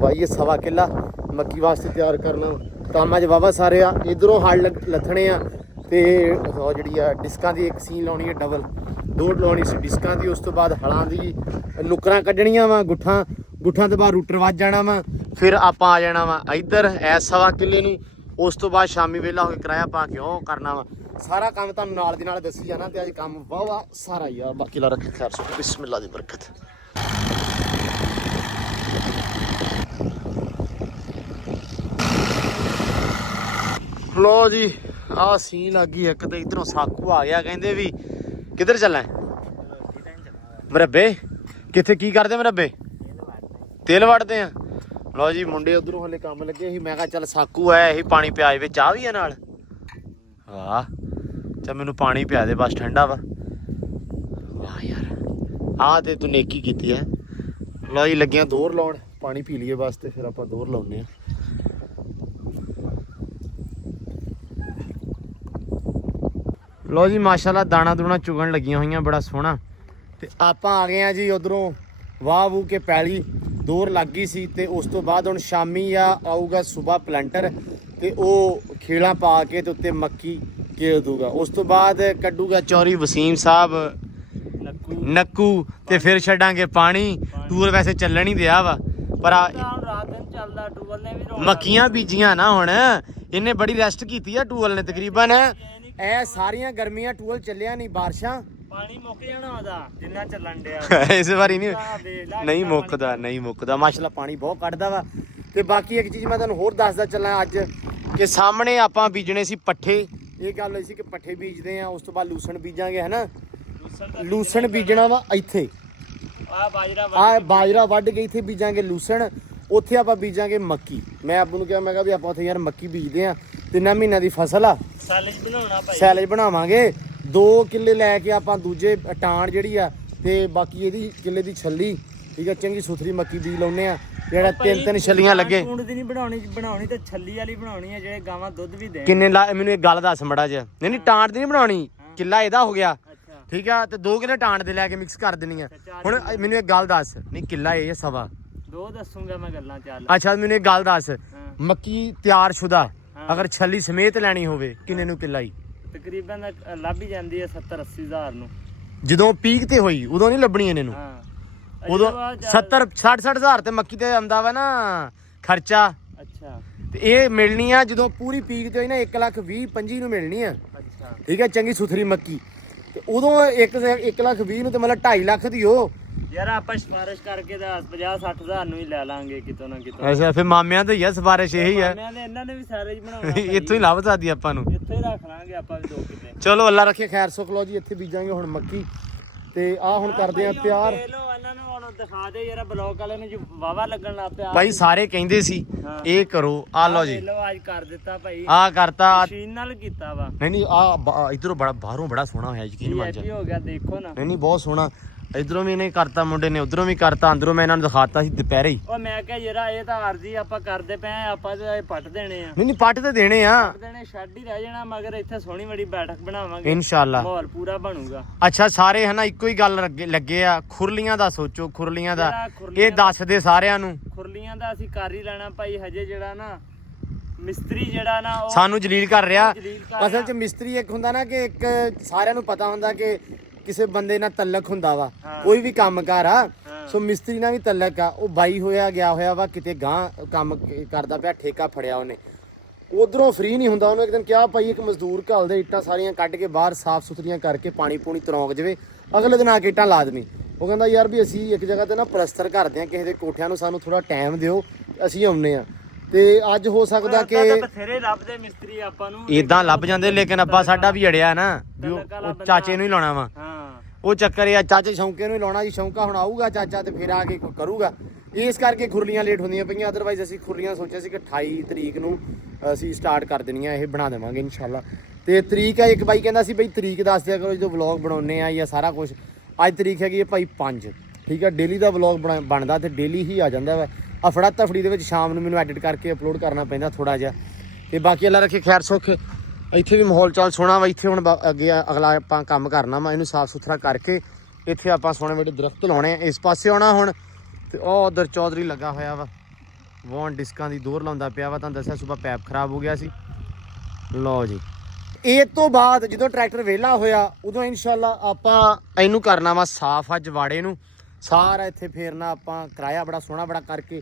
ਵਾਈਏ 1.25 ਕਿੱਲਾ ਮੱਕੀ ਵਾਸਤੇ ਤਿਆਰ ਕਰਨਾ। ਕੰਮ ਅੱਜ ਵਾਵਾ ਸਾਰੇ ਆ। ਇਧਰੋਂ ਹਲ ਲੱਥਣੇ ਆ ਤੇ ਉਹ ਜਿਹੜੀ ਆ ਡਿਸਕਾਂ ਦੀ ਇੱਕ ਸੀਨ ਲਾਉਣੀ ਹੈ ਡਬਲ, 2 ਲਾਉਣੀ ਸੀ ਡਿਸਕਾਂ ਦੀ। ਉਸ ਤੋਂ ਬਾਅਦ ਹਲਾਂ ਦੀ ਨੁਕਰਾਂ ਕੱਢਣੀਆਂ ਵਾ, ਗੁੱਠਾਂ ਤੋਂ ਬਾਅਦ ਰੂਟਰ ਵੱਜ ਜਾਣਾ ਵਾ। ਫਿਰ ਆਪਾਂ ਆ ਜਾਣਾ ਵਾ ਇੱਧਰ ਐਸ 1.25 ਕਿੱਲੇ ਨੂੰ। ਉਸ ਤੋਂ ਬਾਅਦ ਸ਼ਾਮੀ ਵੇਲਾ ਹੋ ਕੇ ਕਿਰਾਇਆ ਪਾ ਕੇ ਉਹ ਕਰਨਾ ਵਾ। ਸਾਰਾ ਕੰਮ ਤੁਹਾਨੂੰ ਨਾਲ ਦੀ ਨਾਲ ਦੱਸੀ ਜਾਣਾ। ਤੇ ਅੱਜ ਕੰਮ ਵਾਵਾ ਸਾਰਾ ਯਾਰ। ਬਾਕੀ ਲਾ ਰੱਖੇ ਖੈਰ ਸੁੱਖ, ਬਿਸਮਿਲ੍ਲਾ ਦੀ ਬਰਕਤ। ਲੋ ਜੀ ਆਹ ਸੀਨ ਲੱਗੀ ਇੱਕ ਤੇ ਇਧਰੋਂ ਸਾਕੂ ਆ ਗਿਆ। ਕਹਿੰਦੇ ਵੀ ਕਿੱਧਰ ਚੱਲਾਂ ਮਰੱਬੇ? ਕਿੱਥੇ ਕੀ ਕਰਦੇ ਮਰੱਬੇ? ਤੇਲ ਵੜਦੇ ਆ। ਲੋ ਜੀ ਮੁੰਡੇ ਉਧਰੋਂ ਹਲੇ ਕੰਮ ਲੱਗੇ ਸੀ। ਮੈਂ ਕਿਹਾ ਚੱਲ ਸਾਕੂ ਆਇਆ ਇਹੀ ਪਾਣੀ ਪਿਆਏ ਵਿੱਚ। ਚਾਹ ਵੀ ਆ ਨਾਲ? ਵਾਹ ਚੱਲ ਮੈਨੂੰ ਪਾਣੀ ਪਿਆ ਦੇ ਬਸ, ਠੰਡਾ ਵਾ। ਵਾਹ ਯਾਰ ਆਹ ਤੇ ਤੂੰ ਨੇਕੀ ਕੀਤੀ ਹੈ। ਲੋ ਜੀ ਲੱਗਿਆ ਦੋਹਰ ਲਾਉਣ, ਪਾਣੀ ਪੀ ਲਈਏ ਬਸ ਤੇ ਫਿਰ ਆਪਾਂ ਦੋਹਰ ਲਾਉਂਦੇ ਆ। ਲੋ ਜੀ ਮਾਸ਼ਾਅੱਲਾ ਦਾਣਾ ਦੂਣਾ ਚੁਗਣ ਲੱਗੀਆਂ ਹੋਈਆਂ, ਬੜਾ ਸੋਹਣਾ। ਤੇ ਆਪਾਂ ਆ ਗਏ ਆ ਜੀ ਉਧਰੋਂ ਵਾਹ ਵੂ ਕੇ ਪੈਲੀ ਦੋਰ ਲੱਗ ਗਈ ਸੀ। ਤੇ ਉਸ ਤੋਂ ਬਾਅਦ ਹੁਣ ਸ਼ਾਮੀ ਆਊਗਾ ਸੁਬਾ ਪਲੰਟਰ ਤੇ ਉਹ ਖੇਲਾਂ ਪਾ ਕੇ ਤੇ ਉੱਤੇ ਮੱਕੀ ਘੇਰ ਦੂਗਾ। ਉਸ ਤੋਂ ਬਾਅਦ ਕੱਢੂਗਾ ਚੌਰੀ ਵਸੀਮ ਸਾਹਿਬ ਨੱਕੂ ਤੇ ਫਿਰ ਛੱਡਾਂਗੇ ਪਾਣੀ। ਟੂਰ ਵੈਸੇ ਚੱਲਣ ਹੀ ਦਿਆ ਵਾ ਪਰ ਰਾਤ ਦਿਨ ਚੱਲਦਾ। ਟੂਬਲ ਨੇ ਵੀ ਮੱਕੀਆਂ ਬੀਜੀਆਂ ਨਾ ਹੁਣ। ਇਹਨੇ ਬੜੀ ਰੈਸਟ ਕੀਤੀ ਆ ਟੂਬਲ ਨੇ ਤਕਰੀਬਨ। ਇਹ ਸਾਰੀਆਂ ਗਰਮੀਆਂ ਟੂਬਲ ਚੱਲਿਆ ਨਹੀਂ, ਬਾਰਿਸ਼ਾਂ ਪਾਣੀ ਮੁੱਕ ਜਾਣਾ ਉਹਦਾ ਜਿੰਨਾ ਚੱਲਣ ਡਿਆ। ਇਸ ਵਾਰੀ ਨਹੀਂ ਮੁੱਕਦਾ ਮਾਸ਼ਾਅੱਲਾ, ਪਾਣੀ ਬਹੁਤ ਕੱਢਦਾ ਵਾ। ਤੇ ਬਾਕੀ ਇੱਕ ਚੀਜ਼ ਮੈਂ ਤੁਹਾਨੂੰ ਹੋਰ ਦੱਸਦਾ ਚੱਲਾਂ ਅੱਜ ਕਿ ਸਾਹਮਣੇ ਆਪਾਂ ਬੀਜਣੇ ਸੀ ਪੱਠੇ। ਇਹ ਗੱਲ ਹੋਈ ਸੀ ਕਿ ਪੱਠੇ ਬੀਜਦੇ ਆ, ਉਸ ਤੋਂ ਬਾਅਦ ਲੂਸਣ ਬੀਜਾਂਗੇ ਹਨਾ। ਲੂਸਣ ਬੀਜਣਾ ਵਾ ਇੱਥੇ। ਆ ਬਾਜਰਾ ਵੱਢ ਕੇ ਇੱਥੇ ਬੀਜਾਂਗੇ ਲੂਸਣ। ਉੱਥੇ ਆਪਾਂ ਬੀਜਾਂਗੇ ਮੱਕੀ। ਮੈਂ ਆਪ ਨੂੰ ਕਿਹਾ, ਮੈਂ ਕਿਹਾ ਵੀ ਆਪਾਂ ਉੱਥੇ ਯਾਰ ਮੱਕੀ ਬੀਜਦੇ ਆ, 3 ਮਹੀਨਿਆਂ ਦੀ ਫਸਲ ਆ, ਸੈਲੇਜ ਬਣਾਵਾਂਗੇ। 2 ਕਿੱਲੇ ਲੈ ਕੇ ਆਪਾਂ ਦੂਜੇ ਟਾਂਡ ਜਿਹੜੀ ਆ ਤੇ ਬਾਕੀ ਇਹਦੀ ਕਿੱਲੇ ਦੀ ਛੱਲੀ, ਠੀਕ ਆ, ਚੰਗੀ ਸੁਥਰੀ ਮੱਕੀ ਬੀਜ ਲਾਉਨੇ ਆ। ਜਿਹੜਾ 3 ਛੱਲੀਆਂ ਲੱਗੇ। ਟੂੰਡ ਦੀ ਨਹੀਂ ਬਣਾਉਣੀ ਤੇ ਛੱਲੀ ਵਾਲੀ ਬਣਾਉਣੀ ਹੈ, ਜਿਹੜੇ ਗਾਵਾਂ ਦੁੱਧ ਵੀ ਦੇ। ਕਿੰਨੇ ਮੈਨੂੰ ਇੱਕ ਗੱਲ ਦੱਸ ਮੜਾ ਜਿਹਾ। ਨਹੀਂ ਟਾਂਡ ਦੀ ਨਹੀਂ ਬਣਾਉਣੀ, ਕਿੱਲਾ ਇਹਦਾ ਹੋ ਗਿਆ, ਠੀਕ ਆ। ਤੇ 2 ਕਿੱਲੇ ਟਾਂਡ ਦੇ ਲੈ ਕੇ ਮਿਕਸ ਕਰ ਦੇਣੀ ਆ। ਹੁਣ ਮੈਨੂੰ ਇੱਕ ਗੱਲ ਦੱਸ, ਨਹੀਂ ਕਿੱਲਾ ਇਹ ਸਵਾ 2 ਦੱਸੂਗਾ ਮੈਂ ਗੱਲਾਂ ਚੱਲ। ਅੱਛਾ ਮੈਨੂੰ ਇੱਕ ਗੱਲ ਦੱਸ, ਮੱਕੀ ਤਿਆਰ ਸ਼ੁਦਾ ਅਗਰ ਛੱਲੀ ਸਮੇਤ ਲੈਣੀ ਹੋਵੇ ਕਿੰਨੇ ਨੂੰ ਕਿੱਲਾ ਹੀ? ਤਕਰੀਬਨ ਲੱਭ ਹੀ ਜਾਂਦੀ ਹੈ 70-80 ਹਜ਼ਾਰ ਨੂੰ। ਜਦੋਂ ਪੀਕ ਤੇ ਹੋਈ ਉਦੋਂ ਨਹੀਂ ਲੱਭਣੀ ਇਹਨਾਂ ਨੂੰ। ਉਦੋਂ 70-60 ਹਜ਼ਾਰ ਤੇ ਮੱਕੀ ਤੇ ਆਉਂਦਾ ਵਾ ਨਾ ਖਰਚਾ। ਅੱਛਾ ਤੇ ਇਹ ਮਿਲਣੀ ਆ ਜਦੋਂ ਪੂਰੀ ਪੀਕ ਤੇ ਹੋਈ ਨਾ 1,20,25 ਨੂੰ ਮਿਲਣੀ ਆ। ਅੱਛਾ ਠੀਕ ਹੈ, ਚੰਗੀ ਸੁਥਰੀ ਮੱਕੀ। ਤੇ ਉਦੋਂ 1,20,000 ਨੂੰ ਤੇ ਮਤਲਬ 2.5 ਲੱਖ ਦੀ ਹੋ ਯਾਰ। ਆਪਾਂ ਸਿਫਾਰਿਸ਼ ਕਰਕੇ ਤਾਂ 50-60 ਹਜ਼ਾਰ ਨੂੰ ਹੀ ਲੈ ਲਾਂਗੇ ਕਿਤੋਂ ਨਾ ਕਿਤੋਂ। ਅੱਛਾ ਫਿਰ ਮਾਮਿਆਂ ਤੇ ਹੀ ਆ ਸਿਫਾਰਿਸ਼ ਇਹੀ ਆ। ਇਹਨਾਂ ਨੇ ਵੀ ਸਾਰੇ ਹੀ ਬਣਾਉਣਾ, ਇੱਥੋਂ ਹੀ ਲੱਭ ਸਕਦੀ ਆਪਾਂ ਨੂੰ। ਇੱਥੇ ਹੀ ਰੱਖ ਲਾਂਗੇ ਆਪਾਂ ਵੀ 2 ਕਿੱਲੇ। ਚਲੋ ਅੱਲਾ ਰੱਖੇ ਖੈਰ ਸੁਖ। ਲਓ ਜੀ ਇੱਥੇ ਬੀਜਾਂਗੇ ਹੁਣ ਮੱਕੀ ਤੇ ਆ ਹੁਣ ਕਰਦੇ ਆ ਤਿਆਰ। ਇਹਨਾਂ ਨੂੰ ਹੁਣ ਦਿਖਾ ਦੇ ਯਾਰ, ਬਲੌਕ ਵਾਲੇ ਨੂੰ ਵਾਵਾ ਲੱਗਣ ਲੱਗ ਪਿਆ ਭਾਈ। ਸਾਰੇ ਕਹਿੰਦੇ ਸੀ ਇਹ ਕਰੋ, ਆ ਲਓ ਜੀ ਅੱਜ ਕਰ ਦਿੱਤਾ ਭਾਈ। ਆ ਕਰਤਾ, ਮਸ਼ੀਨ ਨਾਲ ਕੀਤਾ ਵਾ। ਨਹੀਂ ਆ ਇਧਰੋਂ ਬੜਾ ਬਾਹਰੋਂ ਬੜਾ ਸੋਹਣਾ ਹੋਇਆ, ਯਕੀਨ ਮੰਨ ਜਾ। ਹੋ ਗਿਆ ਦੇਖੋ ਨਾ। ਨਹੀਂ ਬਹੁਤ ਸੋਹਣਾ। ਇਧਰੋਂ ਵੀ ਇਹਨੇ ਕਰਤਾ, ਮੁੰਡੇ ਨੇ ਉਧਰੋਂ ਵੀ ਕਰਤਾ, ਅੰਦਰੋਂ ਮੈਂ ਇਹਨਾਂ ਨੂੰ ਦਿਖਾਤਾ ਸੀ ਦੁਪਹਿਰੇ ਹੀ। ਉਹ ਮੈਂ ਕਿਹਾ ਯਾਰ ਇਹ ਤਾਂ ਆਰਜੀ ਆਪਾਂ ਕਰਦੇ ਪਏ ਆ, ਆਪਾਂ ਤੇ ਪੱਟ ਦੇਣੇ ਆ। ਨਹੀਂ ਪੱਟ ਤੇ ਦੇਣੇ ਆ, ਪੱਟ ਦੇਣੇ, ਛੱਡ ਹੀ ਰਹਿ ਜਾਣਾ, ਮਗਰ ਇੱਥੇ ਸੋਹਣੀ ਬੜੀ ਬੈਠਕ ਬਣਾਵਾਂਗੇ ਇਨਸ਼ਾਅੱਲਾ। ਮਾਹੌਲ ਪੂਰਾ ਬਣੂਗਾ। ਅੱਛਾ ਸਾਰੇ ਹਨਾ ਇੱਕੋ ਹੀ ਗੱਲ ਲੱਗੇ ਆ, ਖੁਰਲੀਆਂ ਦਾ ਸੋਚੋ, ਖੁਰਲੀਆਂ ਦਾ ਇਹ ਦੱਸ ਦੇ ਸਾਰਿਆਂ ਨੂੰ। ਖੁਰਲੀਆਂ ਦਾ ਅਸੀਂ ਕਰ ਹੀ ਲੈਣਾ ਭਾਈ, ਹਜੇ ਜਿਹੜਾ ਨਾ ਮਿਸਤਰੀ ਜਿਹੜਾ ਨਾ ਉਹ ਸਾਨੂੰ ਜਲੀਲ ਕਰ ਰਿਹਾ। ਜਲੀਲ ਕਰ ਅਸਲ 'ਚ ਮਿਸਤਰੀ ਇੱਕ ਹੁੰਦਾ ਨਾ ਕਿ ਇੱਕ ਸਾਰਿਆਂ ਨੂੰ ਪਤਾ ਹੁੰਦਾ ਕਿ ਕਿਸੇ ਬੰਦੇ ਨਾਲ ਤਲਕ ਹੁੰਦਾ ਵਾ, ਕੋਈ ਵੀ ਕੰਮਕਾਰ ਆ। ਸੋ ਮਿਸਤਰੀ ਨਾਲ ਵੀ ਤਲਕ ਆ। ਉਹ ਬਾਈ ਗਿਆ ਹੋਇਆ ਵਾ ਕਿਤੇ ਗਾਂ ਕੰਮ ਕਰਦਾ ਪਿਆ, ਠੇਕਾ ਫੜਿਆ ਉਹਨੇ, ਉਧਰੋਂ ਫ੍ਰੀ ਨਹੀਂ ਹੁੰਦਾ। ਉਹਨੂੰ ਇੱਕ ਦਿਨ ਕਿਹਾ ਭਾਈ ਇੱਕ ਮਜ਼ਦੂਰ ਘੱਲ ਦੇ, ਇੱਟਾਂ ਸਾਰੀਆਂ ਕੱਢ ਕੇ ਬਾਹਰ ਸਾਫ਼ ਸੁਥਰੀਆਂ ਕਰਕੇ ਪਾਣੀ ਪੂਣੀ ਤਰੌਂਕ ਜਵੇ, ਅਗਲੇ ਦਿਨ ਆ ਕੇ ਇੱਟਾਂ ਲਾ ਦੇਣੀ। ਉਹ ਕਹਿੰਦਾ ਯਾਰ ਵੀ ਅਸੀਂ ਇੱਕ ਜਗ੍ਹਾ ਤੇ ਨਾ ਪਲਸਤਰ ਕਰਦੇ ਆ ਕਿਸੇ ਦੇ ਕੋਠਿਆਂ ਨੂੰ, ਸਾਨੂੰ ਥੋੜਾ ਟਾਈਮ ਦਿਓ, ਅਸੀਂ ਆਉਂਦੇ ਆ। ਤੇ ਅੱਜ ਹੋ ਸਕਦਾ ਕਿ ਬਥੇਰੇ ਲੱਭਦੇ ਮਿਸਤਰੀ ਆਪਾਂ ਨੂੰ, ਇਦਾਂ ਲੱਭ ਜਾਂਦੇ, ਲੇਕਿਨ ਅੱਬਾ ਸਾਡਾ ਵੀ ਅੜਿਆ ਨਾ ਵੀ ਉਹ ਚਾਚੇ ਨੂੰ ਹੀ ਲਾਉਣਾ ਵਾ। ਉਹ ਚੱਕਰ ਇਹ ਆ, ਚਾਚੇ ਸ਼ੌਂਕੇ ਨੂੰ ਹੀ ਲਾਉਣਾ ਜੀ। ਸ਼ੌਂਕਾ ਹੁਣ ਆਊਗਾ ਚਾਚਾ ਤੇ ਫਿਰ ਆ ਕੇ ਕਰੂਗਾ, ਇਸ ਕਰਕੇ ਖੁਰਲੀਆਂ ਲੇਟ ਹੁੰਦੀਆਂ ਪਈਆਂ। ਅਦਰਵਾਈਜ਼ ਅਸੀਂ ਖੁਰਲੀਆਂ ਸੋਚਿਆ ਸੀ ਕਿ 28 ਤਰੀਕ ਨੂੰ ਅਸੀਂ ਸਟਾਰਟ ਕਰ ਦੇਣੀਆਂ, ਇਹ ਬਣਾ ਦੇਵਾਂਗੇ ਇਨਸ਼ਾਅੱਲਾ। ਤੇ ਤਰੀਕ ਹੈ, ਇੱਕ ਬਾਈ ਕਹਿੰਦਾ ਸੀ ਬਈ ਤਰੀਕ ਦੱਸ ਦਿਆ ਕਰੋ ਜਦੋਂ ਵਲੌਗ ਬਣਾਉਨੇ ਆ ਜਾਂ ਸਾਰਾ ਕੁਝ। ਅੱਜ ਤਰੀਕ ਹੈਗੀ ਹੈ ਭਾਈ 5, ਠੀਕ ਹੈ। ਡੇਲੀ ਦਾ ਵਲੌਗ ਬਣਦਾ ਤੇ ਡੇਲੀ ਹੀ ਆ ਜਾਂਦਾ ਵਾ। ਅਫੜਾ ਤਫੜੀ ਦੇ ਵਿੱਚ ਸ਼ਾਮ ਨੂੰ ਮੈਨੂੰ ਐਡਿਟ ਕਰਕੇ ਅਪਲੋਡ ਕਰਨਾ ਪੈਂਦਾ ਥੋੜਾ ਜਿਹਾ। ਤੇ ਬਾਕੀ ਅੱਲਾ ਰੱਖੇ ਖੈਰ ਸੁੱਖ। ਇੱਥੇ ਵੀ ਮਾਹੌਲ ਚਾਲ ਸੋਹਣਾ ਵਾ। ਇੱਥੇ ਹੁਣ ਅੱਗੇ ਅਗਲਾ ਆਪਾਂ ਕੰਮ ਕਰਨਾ ਵਾ, ਇਹਨੂੰ ਸਾਫ਼ ਸੁਥਰਾ ਕਰਕੇ ਇੱਥੇ ਆਪਾਂ ਸੋਹਣੇ ਵੱਡੇ ਦਰਖਤ ਲਾਉਣੇ ਆ। ਇਸ ਪਾਸੇ ਆਉਣਾ ਹੁਣ ਤੇ ਉਹ ਉਧਰ ਚੌਧਰੀ ਲੱਗਾ ਹੋਇਆ ਵਾ, ਵੌਨ ਡਿਸਕਾਂ ਦੀ ਦੋਰ ਲਾਉਂਦਾ ਪਿਆ ਵਾ। ਤੁਹਾਨੂੰ ਦੱਸਿਆ ਸੁਬਾ ਪੈਪ ਖਰਾਬ ਹੋ ਗਿਆ ਸੀ। ਲਓ ਜੀ, ਇਹ ਤੋਂ ਬਾਅਦ ਜਦੋਂ ਟਰੈਕਟਰ ਵਿਹਲਾ ਹੋਇਆ ਉਦੋਂ ਇਨਸ਼ਾਅੱਲਾ ਆਪਾਂ ਇਹਨੂੰ ਕਰਨਾ ਵਾ ਸਾਫ਼। ਅੱਜ ਵਾੜੇ ਨੂੰ ਸਾਰਾ ਇੱਥੇ ਫੇਰਨਾ ਆਪਾਂ, ਕਿਰਾਇਆ ਬੜਾ ਸੋਹਣਾ ਬੜਾ ਕਰਕੇ।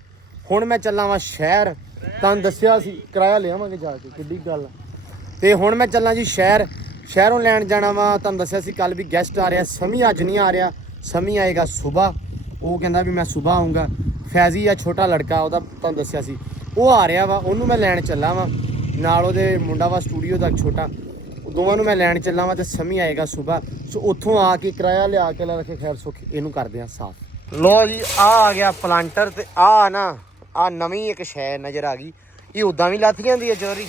ਹੁਣ ਮੈਂ ਚੱਲਾਂ ਵਾ ਸ਼ਹਿਰ, ਤੁਹਾਨੂੰ ਦੱਸਿਆ ਸੀ ਕਿਰਾਇਆ ਲਿਆਵਾਂਗੇ ਜਾ ਕੇ, ਕਿੱਡੀ ਗੱਲ। ਤੇ ਹੁਣ ਮੈਂ ਚੱਲਾਂ ਜੀ ਸ਼ਹਿਰ, ਸ਼ਹਿਰੋਂ ਲੈਣ ਜਾਣਾ ਵਾ। ਤੁਹਾਨੂੰ ਦੱਸਿਆ ਸੀ ਕੱਲ ਵੀ ਗੈਸਟ ਆ ਰਿਹਾ, ਸਮੀ ਅੱਜ ਨਹੀਂ ਆ ਰਿਹਾ, ਸਮੀ ਆਏਗਾ ਸੁਬਾ। ਉਹ ਕਹਿੰਦਾ ਵੀ ਮੈਂ ਸੁਬਾ ਆਊਂਗਾ। ਫੈਜ਼ੀ ਆ ਛੋਟਾ ਲੜਕਾ ਉਹਦਾ, ਤੁਹਾਨੂੰ ਦੱਸਿਆ ਸੀ, ਉਹ ਆ ਰਿਹਾ ਵਾ, ਉਹਨੂੰ ਮੈਂ ਲੈਣ ਚੱਲਾਂ ਵਾ। ਨਾਲ ਉਹਦੇ ਮੁੰਡਾ ਵਾ ਸਟੂਡੀਓ ਦਾ ਛੋਟਾ, ਦੋਵਾਂ ਨੂੰ ਮੈਂ ਲੈਣ ਚੱਲਾਂ ਵਾ ਤੇ ਸਮੀ ਆਏਗਾ ਸੁਬਾ। ਸੋ ਉੱਥੋਂ ਆ ਕੇ ਕਿਰਾਇਆ ਲਿਆ ਕੇ ਲਾ ਰੱਖੇ ਖੈਰ ਸੁੱਖ, ਇਹਨੂੰ ਕਰਦੇ ਆ ਸਾਫ਼। ਲੋ ਜੀ ਆ ਗਿਆ ਪਲਾਂਟਰ ਤੇ ਆ ਨਾ ਆ ਨਵੀਂ ਇੱਕ ਸ਼ੈ ਨਜ਼ਰ ਆ ਗਈ। ਇਹ ਉਦਾਂ ਵੀ ਲੱਥ ਜਾਂਦੀ ਹੈ ਚੋਰੀ,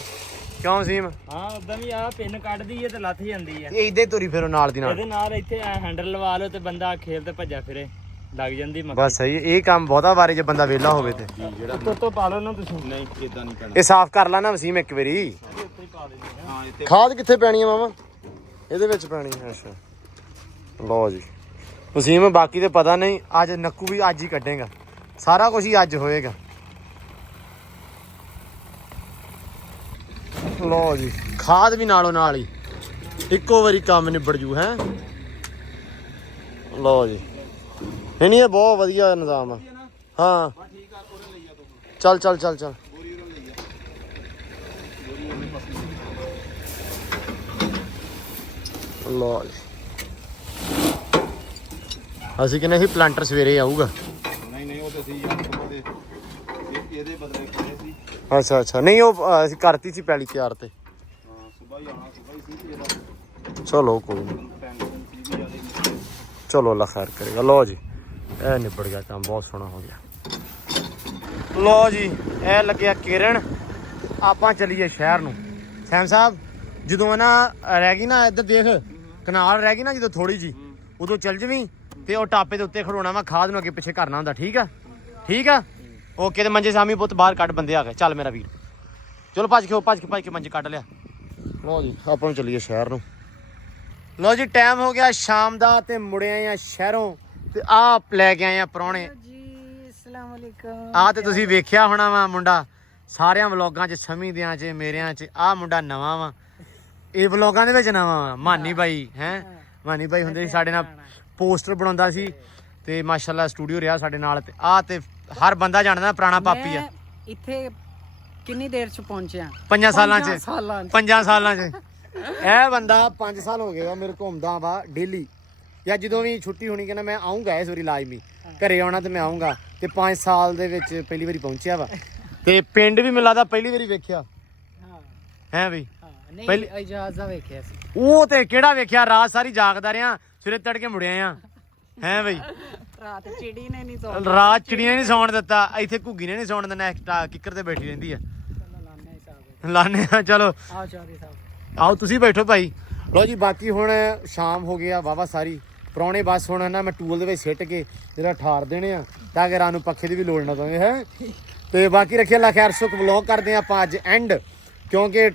ਕਿਉਂ ਸੀਮ? ਹਾਂ ਉਦਾਂ ਵੀ ਆ ਪਿੰਨ ਕੱਢਦੀ ਹੈ ਤੇ ਲੱਥ ਜਾਂਦੀ ਹੈ। ਇਹ ਇਦਾਂ ਤੁਰੀ ਫਿਰੋ ਨਾਲ ਦੀ ਨਾਲ, ਇਹਦੇ ਨਾਲ ਇੱਥੇ ਹੈਂਡਲ ਲਵਾ ਲਓ ਤੇ ਬੰਦਾ ਖੇਲ ਤੇ ਭੱਜਾ ਫਿਰੇ, ਲੱਗ ਜਾਂਦੀ ਮੱਕੀ। ਬਸ ਸਹੀ। ਇਹ ਕੰਮ ਬਹੁਤਾ ਵਾਰੇ ਜੇ ਬੰਦਾ ਵਿਹਲਾ ਹੋਵੇ ਤੇ ਉੱਤੋਂ ਪਾ ਲਓ ਨਾ ਤੁਸੀਂ। ਨਹੀਂ ਇਦਾਂ ਨਹੀਂ ਕਰਨਾ, ਇਹ ਸਾਫ਼ ਕਰ ਲਾ ਨਾ ਵਸੀਮ ਇੱਕ ਵਾਰੀ। ਉੱਤੇ ਹੀ ਪਾ ਦੇਣੀ ਹਾਂ। ਇੱਥੇ ਖਾਦ ਕਿੱਥੇ ਪੈਣੀ ਆ ਮਾਮਾ? ਇਹਦੇ ਵਿੱਚ ਪੈਣੀ ਹੈ। ਅੱਛਾ ਲਓ ਜੀ ਵਸੀਮ, ਬਾਕੀ ਤੇ ਪਤਾ ਨਹੀਂ। ਅੱਜ ਨੱਕੂ ਵੀ ਅੱਜ ਹੀ ਕੱਢੇਗਾ, ਸਾਰਾ ਕੁਝ ਹੀ ਅੱਜ ਹੋਏਗਾ। ਲਓ ਜੀ ਖਾਦ ਵੀ ਨਾਲੋਂ ਨਾਲ ਹੀ ਇੱਕੋ ਵਾਰੀ ਕੰਮ ਨਿਬੜ ਜੂ ਹੈ। ਲਓ ਜੀ ਨਹੀਂ ਇਹ ਬਹੁਤ ਵਧੀਆ ਨਿਜ਼ਾਮ ਆ। ਹਾਂ ਚੱਲ ਚੱਲ ਚੱਲ ਚੱਲ। ਲਓ ਜੀ ਅਸੀਂ ਕਹਿੰਦੇ ਸੀ ਪਲਾਂਟਰ ਸਵੇਰੇ ਆਊਗਾ। ਨਹੀਂ ਉਹ ਤਾਂ ਸੀ ਇਹਦੇ ਬਦਲੇ ਕਰੇ ਸੀ। ਅੱਛਾ ਅੱਛਾ, ਨਹੀਂ ਉਹ ਅਸੀਂ ਕਰਤੀ ਸੀ ਪੈਲੀ ਤਿਆਰ ਤੇ। ਹਾਂ ਸੁਬਾਹ ਹੀ ਆਉਣਾ, ਸੁਬਾਹ ਹੀ ਸੀ ਇਹਦਾ ਚਲੋ ਕੋਈ ਨਹੀਂ, ਟੈਂਸ਼ਨ ਸੀ ਵੀ ਜਿਆਦਾ। ਚਲੋ ਅੱਲਾ ਖੈਰ ਕਰੇਗਾ। ਲਓ ਜੀ ਇਹ ਨਿਬੜ ਗਿਆ ਕੰਮ, ਬਹੁਤ ਸੋਹਣਾ ਹੋ ਗਿਆ। ਲਓ ਜੀ ਇਹ ਲੱਗਿਆ ਕਿਰਨ, ਆਪਾਂ ਚੱਲੀਏ ਸ਼ਹਿਰ ਨੂੰ। ਸੈਮ ਸਾਹਿਬ ਜਦੋਂ ਨਾ ਰਹਿ ਗਈ ਨਾ ਇੱਧਰ ਦੇਖ ਕਨਾਲ ਰਹਿ ਗਈ ਨਾ ਜਦੋਂ ਥੋੜੀ ਜੀ, ਉਦੋਂ ਚੱਲ ਜਵੀਂ ਤੇ ਉਹ ਟਾਪੇ ਦੇ ਉੱਤੇ ਖੜੋਣਾ ਵਾ, ਖਾਦ ਨੂੰ ਅੱਗੇ ਪਿੱਛੇ ਕਰਨਾ ਹੁੰਦਾ। ਠੀਕ ਆ ਠੀਕ ਆ ਓਕੇ। ਤੇ ਮੰਜੇ ਸਾਮੀ ਪੁੱਤ ਬਾਹਰ ਕੱਢ, ਬੰਦੇ ਆ ਗਏ। ਚੱਲ ਮੇਰਾ ਵੀਰ, ਚਲੋ ਭੱਜ ਕੇ ਮੰਜੇ ਕੱਢ ਲਿਆ। ਲਓ ਜੀ ਆਪਾਂ ਨੂੰ ਚੱਲੀਏ ਸ਼ਹਿਰ ਨੂੰ। ਲਓ ਜੀ ਟਾਈਮ ਹੋ ਗਿਆ ਸ਼ਾਮ ਦਾ ਤੇ ਮੁੜੇ ਆਏ ਆ ਸ਼ਹਿਰੋਂ ਤੇ ਆ ਲੈ ਕੇ ਆਏ ਆ ਪ੍ਰਾਹੁਣੇ ਜੀ। ਅਸਲਾਮ ਅਲੈਕਮ। ਆ ਤੇ ਤੁਸੀਂ ਵੇਖਿਆ ਹੋਣਾ ਵਾ ਮੁੰਡਾ ਸਾਰਿਆਂ ਵਲੋਗਾਂ 'ਚ, ਸਮੀ ਦਿਆਂ 'ਚ, ਮੇਰਿਆਂ 'ਚ। ਆ ਮੁੰਡਾ ਨਵਾਂ ਵਾ, ਇਹ ਵਲੋਗਾਂ ਦੇ ਵਿੱਚ ਨਵਾਂ ਵਾ। ਮਾਨੀ ਬਾਈ ਹੈ, ਮਾਨੀ ਬਾਈ ਹੁੰਦੇ ਸੀ ਸਾਡੇ ਨਾਲ, ਪੋਸਟਰ ਬਣਾਉਂਦਾ ਸੀ ਤੇ ਮਾਸ਼ਾਅੱਲਾ ਸਟੂਡੀਓ ਰਿਹਾ ਸਾਡੇ ਨਾਲ। ਤੇ ਆ ਤੇ ਹਰ ਬੰਦਾ ਜਾਣਦਾ ਪੁਰਾਣਾ ਪਾਪੀ ਆ। ਮੈਂ ਇੱਥੇ ਕਿੰਨੀ ਦੇਰ ਚ ਪਹੁੰਚਿਆ? 5 ਸਾਲਾਂ 'ਚ 5 ਸਾਲਾਂ 'ਚ ਇਹ ਬੰਦਾ 5 ਸਾਲ ਹੋ ਗਏ ਵਾ ਮੇਰੇ ਘੁੰਮਦਾ ਵਾ ਡੇਲੀ। ਜਾਂ ਜਦੋਂ ਵੀ ਛੁੱਟੀ ਹੋਣੀ ਕਹਿੰਦਾ ਮੈਂ ਆਉਂਗਾ ਇਸ ਵਾਰੀ ਲਾਜ਼ਮੀ, ਘਰੇ ਆਉਣਾ ਤੇ ਮੈਂ ਆਉਂਗਾ। ਤੇ 5 ਸਾਲ ਦੇ ਵਿੱਚ ਪਹਿਲੀ ਵਾਰੀ ਪਹੁੰਚਿਆ ਵਾ। ਤੇ ਪਿੰਡ ਵੀ ਮੈਨੂੰ ਲੱਗਦਾ ਪਹਿਲੀ ਵਾਰੀ ਵੇਖਿਆ ਹਾਂ ਹੈ ਬਈ। ਨਹੀਂ ਪਹਿਲੀ- ਇਜਾਜ਼ਤ ਵੇਖਿਆ ਸੀ। ਉਹ ਤੇ ਕਿਹੜਾ ਵੇਖਿਆ, ਰਾਤ ਸਾਰੀ ਜਾਗਦਾ ਰਿਹਾ, ਸਵੇਰੇ ਤੜਕੇ ਮੁੜਿਆ ਆ ਹੈ ਬਈ। ਰਾਤ ਚਿੜੀ ਨੇ ਨਹੀਂ ਸੌਂ ਰਾਤ ਚਿੜੀਆਂ ਨਹੀਂ ਸੌਣ ਦਿੱਤਾ, ਇੱਥੇ ਘੁੱਗੀ ਨੇ ਨਹੀਂ ਸੌਣ ਦਿੰਦਾ, ਐਕਸਟਰਾ ਕਿੱਕਰ ਤੇ ਬੈਠੀ ਰਹਿੰਦੀ ਆ। ਲਾਨੇ ਸਾਹਿਬ ਲਾਣੇ ਆ ਚਲੋ ਆਓ ਚੌਧਰੀ ਸਾਹਿਬ। ਆਓ ਤੁਸੀਂ ਬੈਠੋ ਭਾਈ। ਲੋ ਜੀ ਬਾਕੀ ਹੁਣ ਸ਼ਾਮ ਹੋ ਗਿਆ ਵਾਵਾ ਸਾਰੀ, ਪੁਰਾਣੇ ਬਸ ਹੁਣ ਨਾ ਮੈਂ ਟੂਲ ਦੇ ਵਿੱਚ ਸਿੱਟ ਕੇ ਜਿਹੜਾ ਠਾਰ ਦੇਣੇ ਆ ਤਾਂ ਕਿ ਰਾਤ ਨੂੰ ਪੱਖੇ ਦੀ ਵੀ ਲੋੜ ਨਾ ਪਵੇ ਹੈ। ਤੇ ਬਾਕੀ ਰੱਖਿਆ ਅੱਲਾ ਖੈਰ ਸੁਖ। ਵਲੌਗ ਕਰਦੇ ਆ ਆਪਾਂ ਅੱਜ ਐਂਡ, ਕਿਉਂਕਿ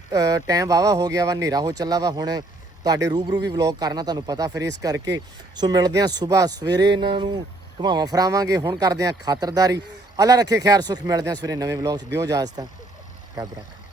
ਟਾਈਮ ਵਾਵਾ ਹੋ ਗਿਆ ਵਾ, ਹਨੇਰਾ ਹੋ ਚੱਲਾ ਵਾ। ਹੁਣ ਤੁਹਾਡੇ ਰੂਬਰੂ ਵੀ ਵਲੌਗ ਕਰਨਾ ਤੁਹਾਨੂੰ ਪਤਾ, ਫਿਰ ਇਸ ਕਰਕੇ ਸੋ ਮਿਲਦੇ ਆ ਸਵੇਰ ਸਵੇਰੇ, ਇਹਨਾਂ ਨੂੰ ਘੁਮਾਵਾਂ ਫਰਾਵਾਂਗੇ। ਹੁਣ ਕਰਦੇ ਆ ਖਾਤਰਦਾਰੀ। ਅੱਲਾ ਰੱਖੇ ਖੈਰ ਸੁਖ, ਮਿਲਦੇ ਆ ਸਵੇਰੇ ਨਵੇਂ ਵਲੌਗ 'ਚ। ਦਿਓ ਇਜਾਜ਼ਤ, ਰੱਬ ਰੱਖ।